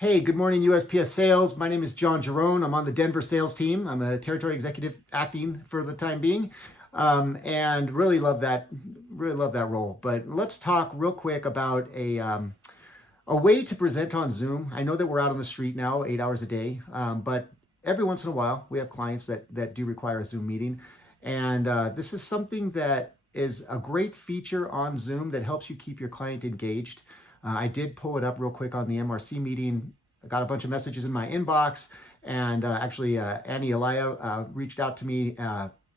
Hey, good morning, USPS Sales. My name is John Jerome. I'm on the Denver sales team. I'm a territory executive acting for the time being, and really love that. Really love that role. But let's talk real quick about a way to present on Zoom. I know that we're out on the street now, 8 hours a day, but every once in a while we have clients that do require a Zoom meeting, and this is something that is a great feature on Zoom that helps you keep your client engaged. I did pull it up real quick on the MRC meeting. I got a bunch of messages in my inbox, and actually Annie Elia reached out to me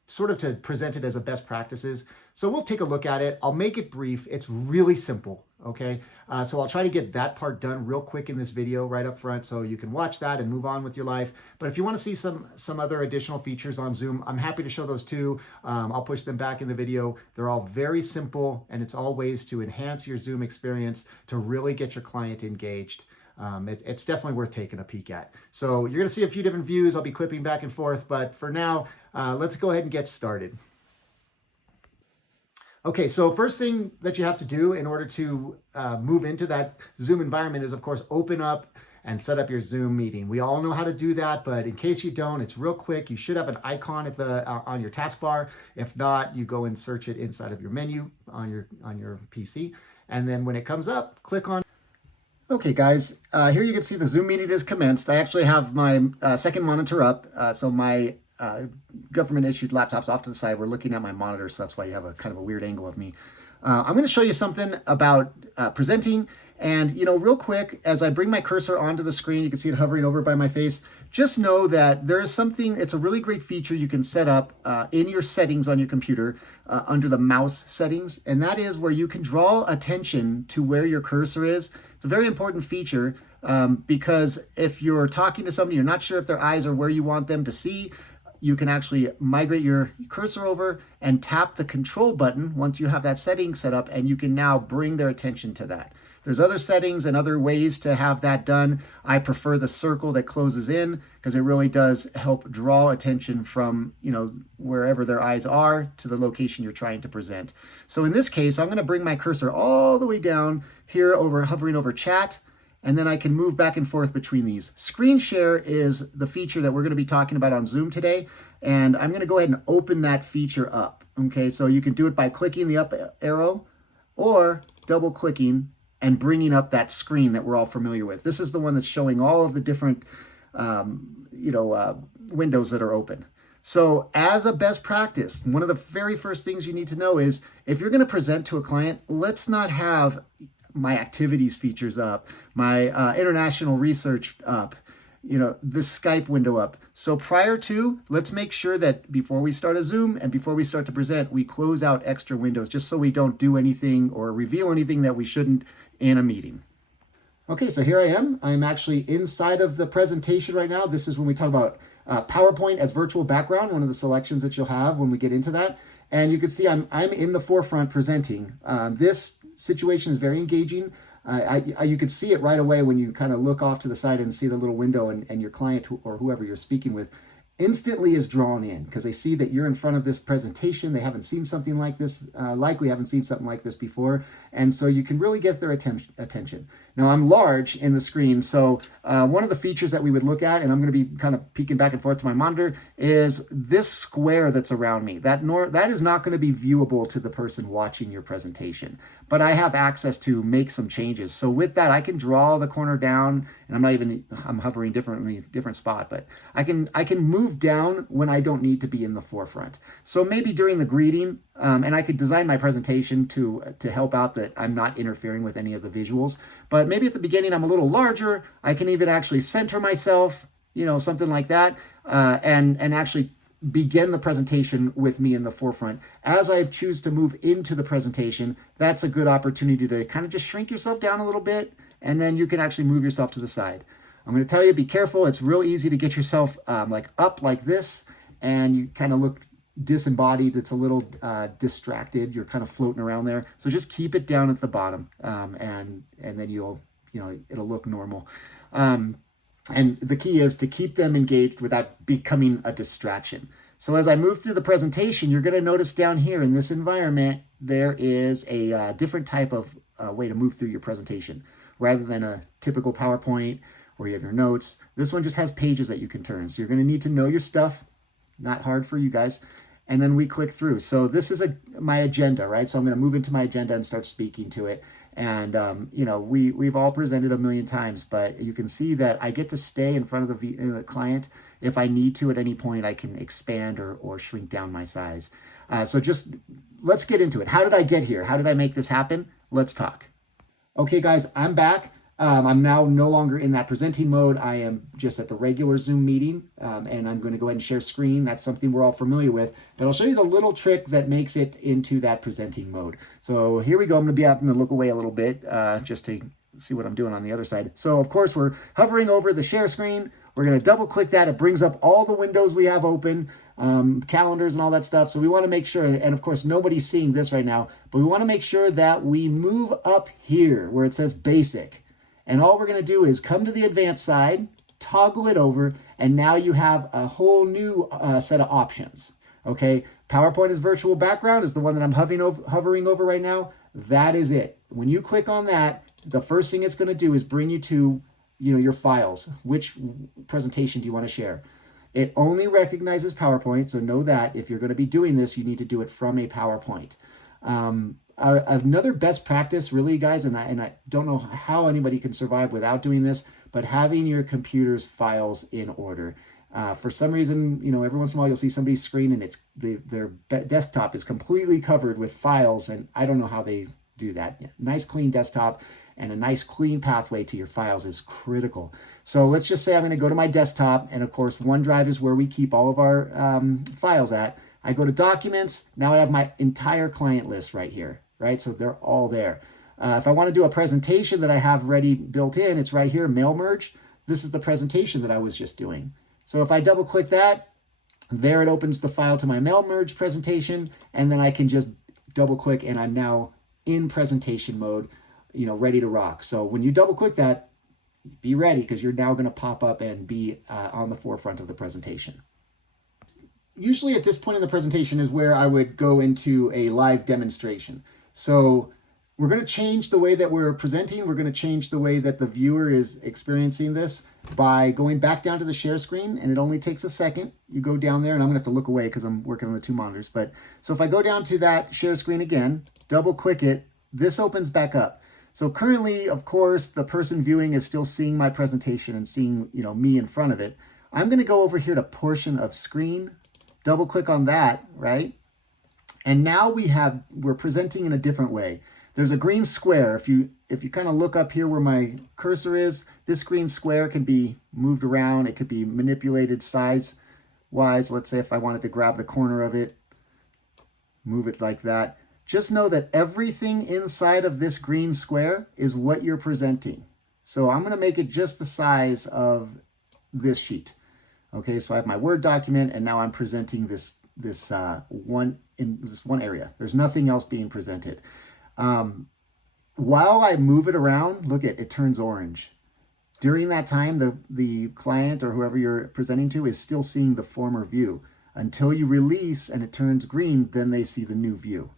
sort of to present it as a best practices. So we'll take a look at it. I'll make it brief. It's really simple, okay? So I'll try to get that part done real quick in this video right up front so you can watch that and move on with your life. But if you want to see some other additional features on Zoom, I'm happy to show those too. I'll push them back in the video. They're all very simple, and it's all ways to enhance your Zoom experience to really get your client engaged. It's definitely worth taking a peek at. So you're going to see a few different views. I'll be clipping back and forth, but for now, let's go ahead and get started. Okay, so first thing that you have to do in order to move into that Zoom environment is, of course, open up and set up your Zoom meeting. We all know how to do that, but in case you don't, it's real quick. You should have an icon at the on your taskbar. If not, you go and search it inside of your menu on your PC, and then when it comes up, click on. Okay, guys, here you can see the Zoom meeting is commenced. I actually have my second monitor up, so my government-issued laptop's off to the side. We're looking at my monitor, so that's why you have a kind of a weird angle of me. I'm going to show you something about presenting. And, real quick, as I bring my cursor onto the screen, you can see it hovering over by my face. Just know that there is something, it's a really great feature you can set up in your settings on your computer under the mouse settings. And that is where you can draw attention to where your cursor is. It's a very important feature because if you're talking to somebody, you're not sure if their eyes are where you want them to see, you can actually migrate your cursor over and tap the control button once you have that setting set up, and you can now bring their attention to that. There's other settings and other ways to have that done. I prefer the circle that closes in because it really does help draw attention from, wherever their eyes are to the location you're trying to present. So in this case, I'm going to bring my cursor all the way down here hovering over chat, and then I can move back and forth between these. Screen share is the feature that we're going to be talking about on Zoom today, and I'm going to go ahead and open that feature up. Okay, so you can do it by clicking the up arrow or double clicking and bringing up that screen that we're all familiar with. This is the one that's showing all of the different windows that are open. So as a best practice, one of the very first things you need to know is if you're going to present to a client, let's not have my activities features up, my international research up, this Skype window up. So prior to, let's make sure that before we start a Zoom and before we start to present, we close out extra windows just so we don't do anything or reveal anything that we shouldn't in a meeting. Okay, so here I am. I'm actually inside of the presentation right now. This is when we talk about PowerPoint as virtual background, one of the selections that you'll have when we get into that. And you can see I'm in the forefront presenting. This situation is very engaging. You could see it right away when you kind of look off to the side and see the little window, and your client or whoever you're speaking with instantly is drawn in because they see that you're in front of this presentation. They haven't seen something like this, we haven't seen something like this before. And so you can really get their attention. Now I'm large in the screen, so one of the features that we would look at, and I'm going to be kind of peeking back and forth to my monitor, is this square that's around me. That is not going to be viewable to the person watching your presentation, but I have access to make some changes. So with that, I can draw the corner down, and I'm hovering different spot, but I can move down when I don't need to be in the forefront. So maybe during the greeting, and I could design my presentation to help out that I'm not interfering with any of the visuals. But maybe at the beginning I'm a little larger. I can even actually center myself, something like that, and actually begin the presentation with me in the forefront. As I choose to move into the presentation, that's a good opportunity to kind of just shrink yourself down a little bit, and then you can actually move yourself to the side. I'm going to tell you, be careful. It's real easy to get yourself up like this, and you kind of look disembodied. It's a little distracted. You're kind of floating around there. So just keep it down at the bottom, and then it'll look normal. And the key is to keep them engaged without becoming a distraction. So as I move through the presentation, you're going to notice down here in this environment, there is a different type of way to move through your presentation. Rather than a typical PowerPoint or you have your notes. This one just has pages that you can turn. So you're going to need to know your stuff. Not hard for you guys. And then we click through. So this is my agenda, right? So I'm going to move into my agenda and start speaking to it. And, you know, we've all presented a million times, but you can see that I get to stay in front of the client. If I need to at any point, I can expand or shrink down my size. So just let's get into it. How did I get here? How did I make this happen? Let's talk. Okay, guys, I'm back. I'm now no longer in that presenting mode. I am just at the regular Zoom meeting, and I'm going to go ahead and share screen. That's something we're all familiar with, but I'll show you the little trick that makes it into that presenting mode. So here we go. I'm going to be having to look away a little bit just to see what I'm doing on the other side. So of course, we're hovering over the share screen. We're going to double click that. It brings up all the windows we have open, calendars and all that stuff. So we want to make sure, and of course, nobody's seeing this right now, but we want to make sure that we move up here where it says basic. And all we're going to do is come to the advanced side, toggle it over, and now you have a whole new set of options. Okay, PowerPoint is virtual background is the one that I'm hovering over right now. That is it. When you click on that, the first thing it's going to do is bring you to your files. Which presentation do you want to share? It only recognizes PowerPoint, so know that if you're going to be doing this, you need to do it from a PowerPoint. Another best practice, really, guys, and I don't know how anybody can survive without doing this, but having your computer's files in order. For some reason, every once in a while you'll see somebody's screen and their desktop is completely covered with files, and I don't know how they do that. Nice clean desktop and a nice clean pathway to your files is critical. So let's just say I'm going to go to my desktop, and of course OneDrive is where we keep all of our files at. I go to Documents. Now I have my entire client list right here, right? So they're all there. If I want to do a presentation that I have ready built in, it's right here, Mail Merge. This is the presentation that I was just doing. So if I double click that, there it opens the file to my Mail Merge presentation, and then I can just double click and I'm now in presentation mode, ready to rock. So when you double click that, be ready because you're now going to pop up and be on the forefront of the presentation. Usually at this point in the presentation is where I would go into a live demonstration. So we're going to change the way that we're presenting. We're going to change the way that the viewer is experiencing this by going back down to the share screen, and it only takes a second. You go down there, and I'm going to have to look away because I'm working on the two monitors. But so if I go down to that share screen again, double click it, this opens back up. So currently, of course, the person viewing is still seeing my presentation and seeing, me in front of it. I'm going to go over here to portion of screen, double click on that, right? And now we're presenting in a different way. There's a green square. If you kind of look up here where my cursor is, this green square can be moved around. It could be manipulated size-wise. Let's say if I wanted to grab the corner of it, move it like that. Just know that everything inside of this green square is what you're presenting. So I'm going to make it just the size of this sheet. Okay, so I have my Word document, and now I'm presenting this one area. There's nothing else being presented. While I move it around, look it turns orange. During that time, the client or whoever you're presenting to is still seeing the former view. Until you release and it turns green, then they see the new view.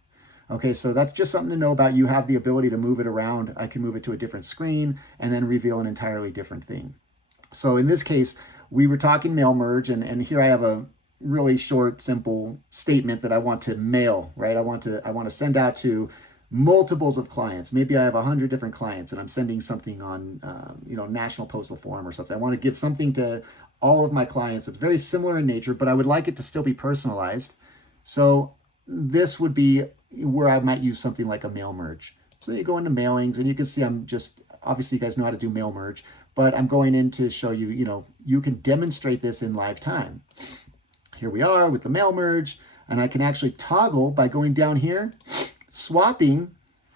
Okay, so that's just something to know about. You have the ability to move it around. I can move it to a different screen and then reveal an entirely different thing. So in this case, we were talking Mail Merge, and here I have a really short, simple statement that I want to mail, right? I want to send out to multiples of clients. Maybe I have 100 different clients and I'm sending something on, National Postal Form or something. I want to give something to all of my clients that's very similar in nature, but I would like it to still be personalized. So this would be where I might use something like a Mail Merge. So you go into mailings and you can see obviously you guys know how to do Mail Merge, but I'm going in to show you, you can demonstrate this in live time. Here we are with the Mail Merge, and I can actually toggle by going down here, swapping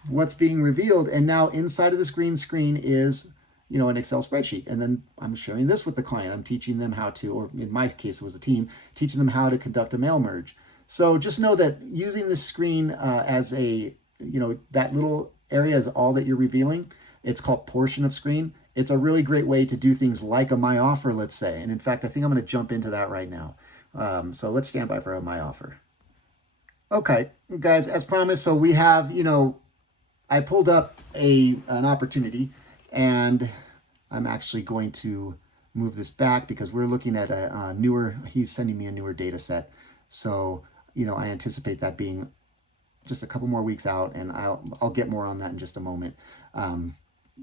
what's being revealed, and now inside of this green screen is, an Excel spreadsheet. And then I'm sharing this with the client. I'm teaching them how to, or in my case it was a team, teaching them how to conduct a Mail Merge. So just know that using this screen as a, that little area is all that you're revealing. It's called portion of screen. It's a really great way to do things like a My Offer, let's say. And in fact, I think I'm going to jump into that right now. So let's stand by for a My Offer. Okay, guys, as promised, so we have, I pulled up an opportunity, and I'm actually going to move this back because we're looking at a newer, he's sending me a newer data set. So, I anticipate that being just a couple more weeks out, and I'll get more on that in just a moment,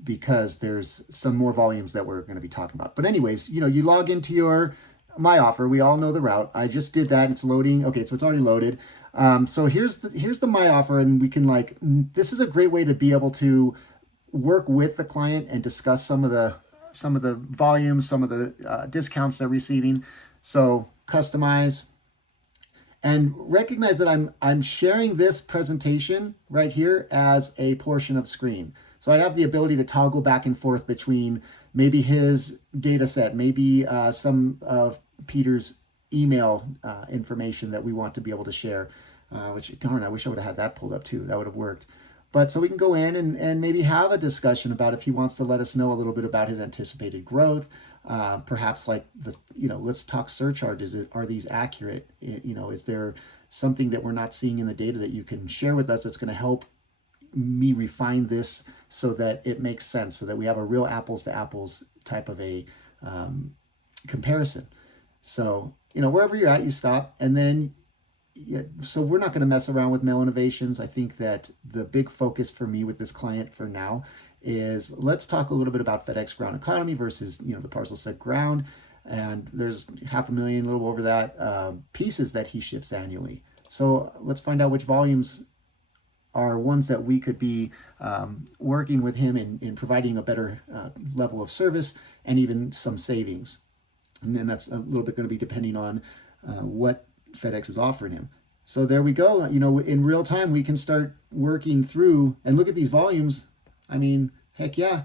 because there's some more volumes that we're going to be talking about. But anyways, you log into your My Offer. We all know the route. I just did that. It's loading. Okay, so it's already loaded. So here's the My Offer, and we can this is a great way to be able to work with the client and discuss some of the volumes, some of the discounts they're receiving. So customize. And recognize that I'm sharing this presentation right here as a portion of screen. So I have the ability to toggle back and forth between maybe his data set, maybe some of Peter's email information that we want to be able to share, which, darn, I wish I would have had that pulled up too. That would have worked. But so we can go in and maybe have a discussion about if he wants to let us know a little bit about his anticipated growth. Perhaps let's talk surcharges. Are these accurate? Is there something that we're not seeing in the data that you can share with us that's going to help me refine this so that it makes sense, so that we have a real apples to apples type of a comparison. So, wherever you're at, you stop. And then, so we're not going to mess around with mail innovations. I think that the big focus for me with this client for now is let's talk a little bit about FedEx Ground Economy versus, the parcel set ground. And there's 500,000, a little over that, pieces that he ships annually. So let's find out which volumes are ones that we could be working with him in providing a better level of service and even some savings. And then that's a little bit going to be depending on what FedEx is offering him. So there we go. In real time, we can start working through and look at these volumes. I mean, heck yeah,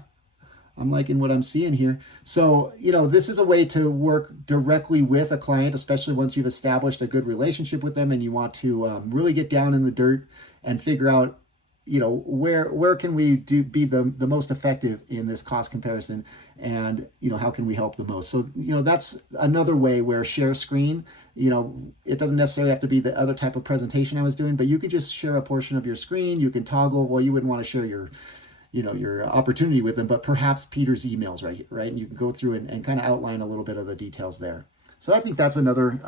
I'm liking what I'm seeing here. So, this is a way to work directly with a client, especially once you've established a good relationship with them and you want to really get down in the dirt and figure out, where can we be the most effective in this cost comparison, and, how can we help the most? So, that's another way where share screen, it doesn't necessarily have to be the other type of presentation I was doing, but you could just share a portion of your screen. You can toggle. Well, you wouldn't want to share your opportunity with them, but perhaps Peter's emails, right? And you can go through and kind of outline a little bit of the details there. So I think that's another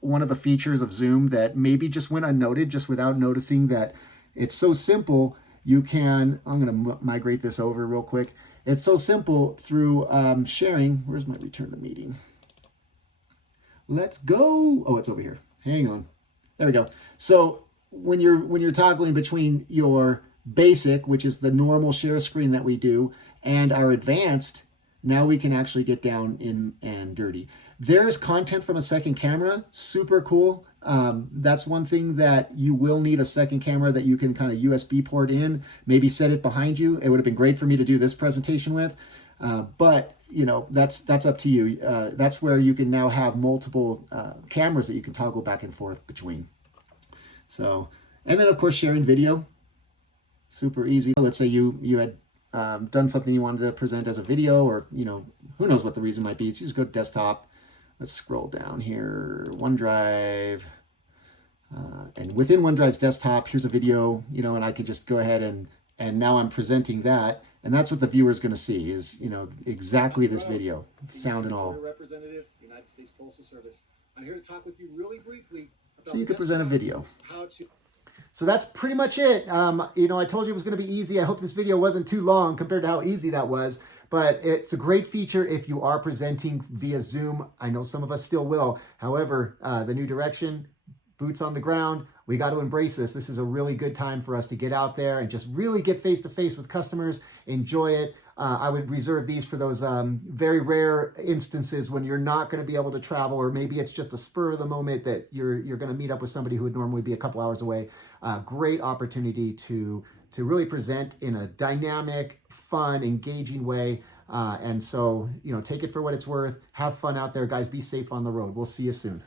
one of the features of Zoom that maybe just went unnoted, just without noticing that it's so simple. I'm going to migrate this over real quick. It's so simple through sharing. Where's my return to meeting? Let's go. Oh, it's over here. Hang on. There we go. So when you're toggling between your basic, which is the normal share screen that we do, and our advanced, now we can actually get down in and dirty. There's content from a second camera, super cool. That's one thing that you will need, a second camera that you can kind of USB port in, maybe set it behind you. It would have been great for me to do this presentation with, but that's up to you. That's where you can now have multiple cameras that you can toggle back and forth between. So, and then of course sharing video, super easy. Let's say you had done something you wanted to present as a video, or who knows what the reason might be. So you just go to desktop. Let's scroll down here, OneDrive, and within OneDrive's desktop, here's a video, and I could just go ahead and now I'm presenting that, and that's what the viewer is going to see is, exactly this video, sound and all. Representative, United States Postal Service. I'm here to talk with you really briefly. So you could present a video. So that's pretty much it. I told you it was going to be easy. I hope this video wasn't too long compared to how easy that was. But it's a great feature if you are presenting via Zoom. I know some of us still will. However, the new direction, boots on the ground, we got to embrace this. This is a really good time for us to get out there and just really get face-to-face with customers, enjoy it. I would reserve these for those very rare instances when you're not going to be able to travel, or maybe it's just a spur of the moment that you're going to meet up with somebody who would normally be a couple hours away. Great opportunity to really present in a dynamic, fun, engaging way. And so, take it for what it's worth. Have fun out there, guys. Be safe on the road. We'll see you soon.